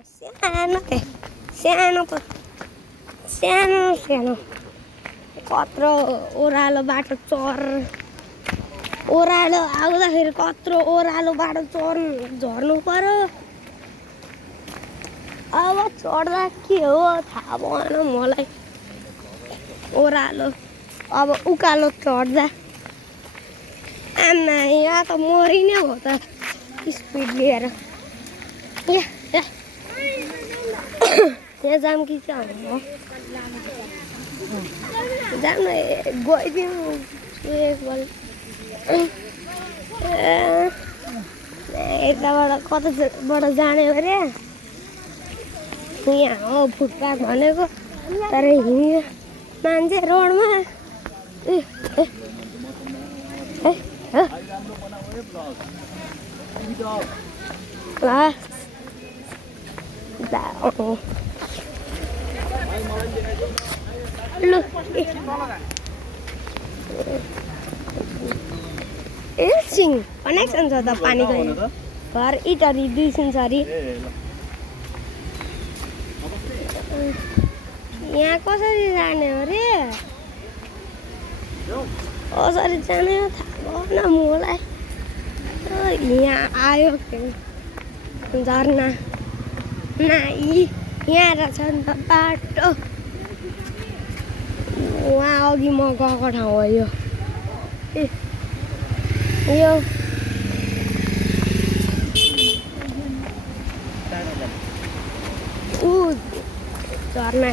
सानो सानो त सानो सानो कत्रो ओह्रालो बाटो ओह्रालो आउँदाखेरि कत्रो ओह्रालो बाटो झर्नु पर्यो। अब चढ्दा के हो थाहा भएन मलाई। ओह्रालो अब उकालो चढ्दा आमा यहाँ त मरिने हो त स्पिड लिएर। यहाँ जाम कि के हो जाम न गइदिउँ एकपल्ट। यताबाट कताबाट जाने अरे यहाँ हो फुटपाथ भनेको तर हिँड्यो मान्छे रोडमा। ल एकछिन कनेक्सन छ त पानीको घर इटरी 2 सिन्सरी। यहाँ कसरी जाने हो रे कसरी जाने हो थाहा भएन मलाई। यहाँ आयो झर्ना यहाँ रहेछ नि त बाटो। वहाँ अघि म गएको ठाउँ हो यो झर्ना।